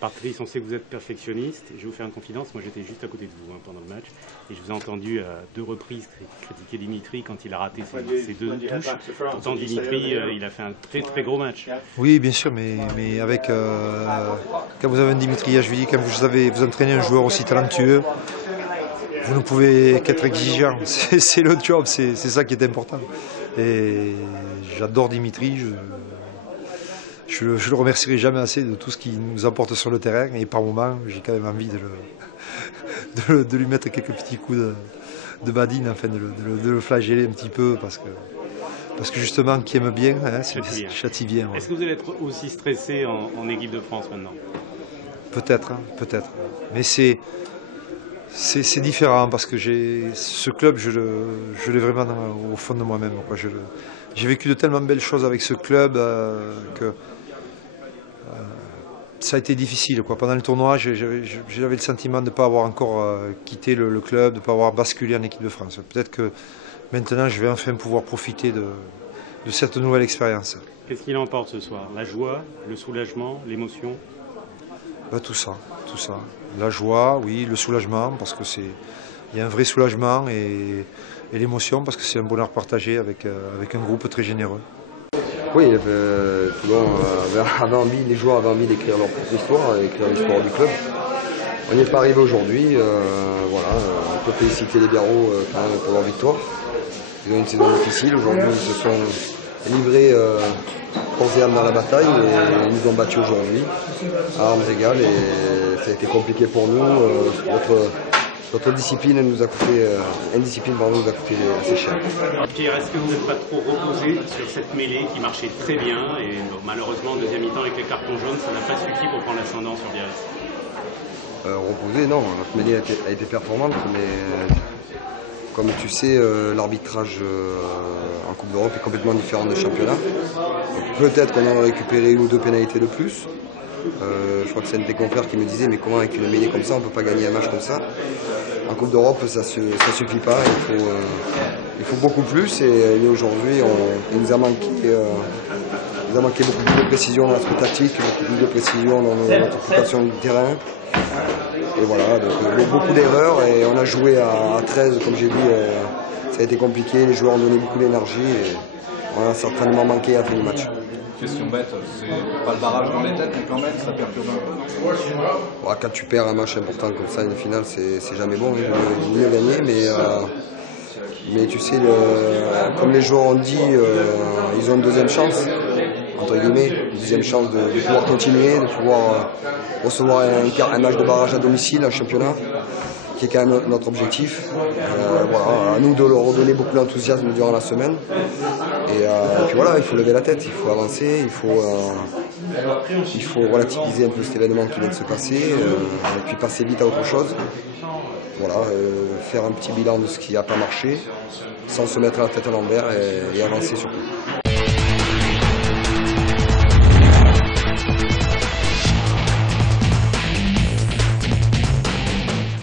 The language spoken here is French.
Patrice, on sait que vous êtes perfectionniste. Je vais vous faire une confidence. Moi, j'étais juste à côté de vous pendant le match. Et je vous ai entendu à 2 reprises critiquer Dimitri quand il a raté ses 2 touches. Pourtant, Dimitri, il a fait un très très gros match. Oui, bien sûr, mais avec quand vous avez un Dimitri Yachvili, quand vous entraînez un joueur aussi talentueux, vous ne pouvez qu'être exigeant. C'est le job, c'est ça qui est important. Et j'adore Dimitri. Je le remercierai jamais assez de tout ce qu'il nous apporte sur le terrain. Et par moments, j'ai quand même envie de lui mettre quelques petits coups de badine, afin de le flageller un petit peu, parce que justement, qui aime bien, hein, châtie bien. Ouais. Est-ce que vous allez être aussi stressé en équipe de France maintenant? Peut-être, hein, peut-être. Mais c'est différent, parce que ce club, je l'ai vraiment au fond de moi-même. J'ai vécu de tellement belles choses avec ce club que ça a été difficile, quoi. Pendant le tournoi, j'avais le sentiment de ne pas avoir encore quitté le club, de ne pas avoir basculé en équipe de France. Peut-être que maintenant, je vais enfin pouvoir profiter de cette nouvelle expérience. Qu'est-ce qu'il emporte ce soir? La joie, le soulagement, l'émotion? Tout ça, tout ça. La joie, oui, le soulagement, parce que il y a un vrai soulagement, et l'émotion, parce que c'est un bonheur partagé avec un groupe très généreux. Oui, Toulon avait envie, les joueurs avaient envie d'écrire leur propre histoire, d'écrire l'histoire du club. On n'y est pas arrivé aujourd'hui. Voilà, on peut féliciter les Biarros quand même pour leur victoire. Ils ont une saison difficile. Aujourd'hui, ils se sont livrés corps et âme dans la bataille, et ils nous ont battus aujourd'hui à armes égales, et ça a été compliqué pour nous. Notre discipline nous a coûté, indiscipline nous a coûté assez cher. Pierre, est-ce que vous n'êtes pas trop reposé sur cette mêlée qui marchait très bien, et malheureusement en deuxième mi-temps avec les cartons jaunes, ça n'a pas suffi pour prendre l'ascendant sur Biarritz? Reposé, non, notre mêlée a été performante, mais comme tu sais, l'arbitrage en Coupe d'Europe est complètement différent des championnats. Peut-être qu'on en a récupéré 1 ou 2 pénalités de plus. Je crois que c'est un de tes confrères qui me disait, mais comment avec une mêlée comme ça, on ne peut pas gagner un match comme ça? En Coupe d'Europe, ça ne suffit pas, il faut beaucoup plus, et nous aujourd'hui, il nous a manqué beaucoup plus de précision dans notre tactique, beaucoup plus de précision dans notre occupation du terrain. Et voilà, donc beaucoup d'erreurs, et on a joué à 13, comme j'ai dit, ça a été compliqué, les joueurs ont donné beaucoup d'énergie, et on a certainement manqué à la fin du match. Question bête, c'est pas le barrage dans les têtes, mais quand même, ça perturbe un peu, non? Quand tu perds un match important comme ça, une finale, c'est jamais bon. Il vaut mieux gagner, mais tu sais, comme les joueurs ont dit, ils ont une deuxième chance, entre guillemets, une deuxième chance de pouvoir continuer, de pouvoir recevoir un match de barrage à domicile, un championnat, qui est quand même notre objectif. Voilà, à nous de leur redonner beaucoup d'enthousiasme durant la semaine. Et puis voilà, il faut lever la tête, il faut avancer, il faut relativiser un peu cet événement qui vient de se passer, et puis passer vite à autre chose. Voilà, faire un petit bilan de ce qui n'a pas marché, sans se mettre la tête à l'envers, et avancer surtout.